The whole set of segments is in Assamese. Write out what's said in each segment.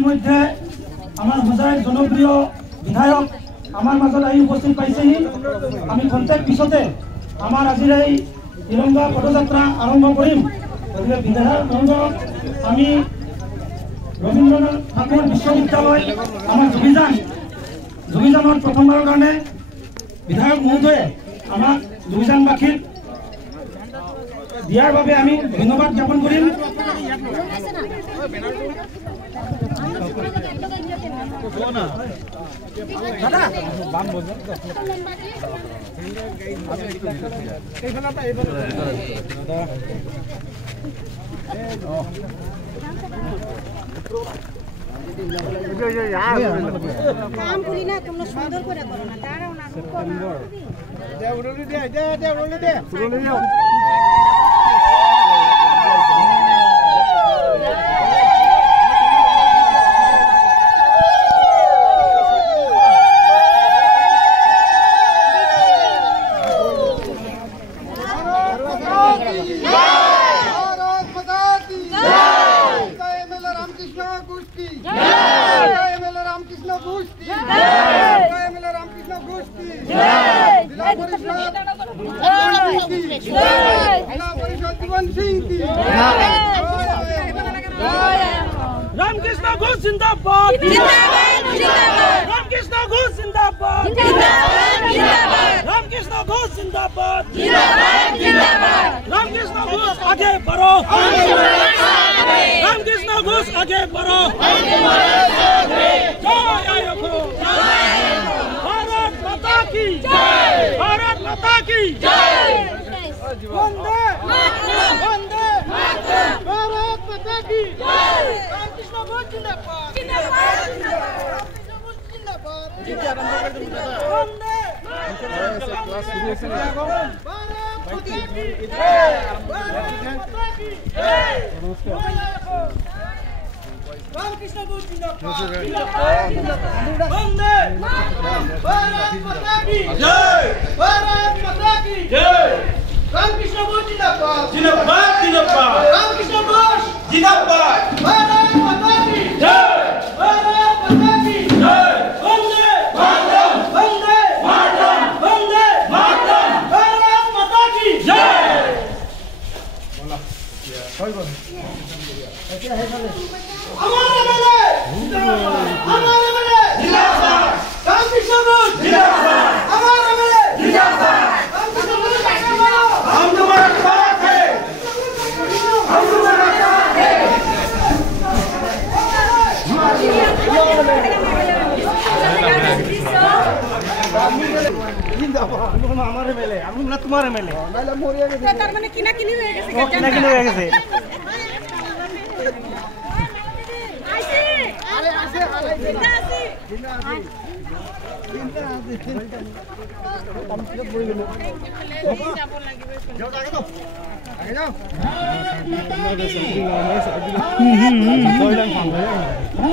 ইতিমধ্যে আমাৰ হোজাইৰ জনপ্ৰিয় বিধায়ক আমাৰ মাজত আহি উপস্থিত পাইছেহি। আমি খন্তেক পিছতে আমাৰ আজিৰ এই তিৰংগা পদযাত্ৰা আৰম্ভ কৰিম। গতিকে বিধায়ক মহোদয়ক আমি রবীন্দ্রনাথ ঠাকুর বিশ্ববিদ্যালয় আমার যোগীজানত প্রথমবারের কারণে বিধায়ক মহোদয়ে আমাক যোগীজানবাসীক দিয়ার বাবে আমি ধন্যবাদ জ্ঞাপন করিম। কাম করি না তোমরা সুন্দর করে করো না দাঁড়াও না रामकृष्ण घोष जिंदाबाद रामकृष्ण घोष जिंदाबाद रामकृष्ण घोष जिंदाबाद रामकृष्ण घोष आगे बढ़ो रामकृष्ण घोष आगे बढ़ो भारत माता की भारत माता की वंदे वंदे भारत माता की रामकृष्ण घोष जिंदाबाद वंदे रामकृष्ण घोष जिंदाबाद वंदे भारत माता की जय भारत माता की जय रामकृष्ण घोष जिंदाबाद जिंदाबाद जिंदाबाद रामकृष्ण घोष जिंदाबाद भारत माता की जय भारत माता की जय वंदे मातरम वंदे मातरम वंदे मातरम भारत माता की जय हमारे मेले हमारे मेले जिंदाबाद रामकृष्ण घोष जिंदाबाद हमारे मेले जिंदाबाद रामकृष्ण घोष जिंदाबाद हम तुम्हारा साथ है हम तुम्हारा साथ है जिंदाबाद हमारे मेले हम ना तुम्हारे मेले मेला मोरिया के तार माने किना किनी হয়ে গেছে কিনা কিনি হয়ে গেছে আইছে আরে আসে আরে জিন্দা আসি জিন্দা আসি জিন্দা আসি কাম কি পড়ে গেল যাব লাগিবে যাও আগে যাও আগে যাও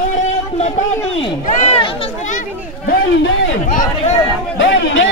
भारत माता की जय वंदे वंदे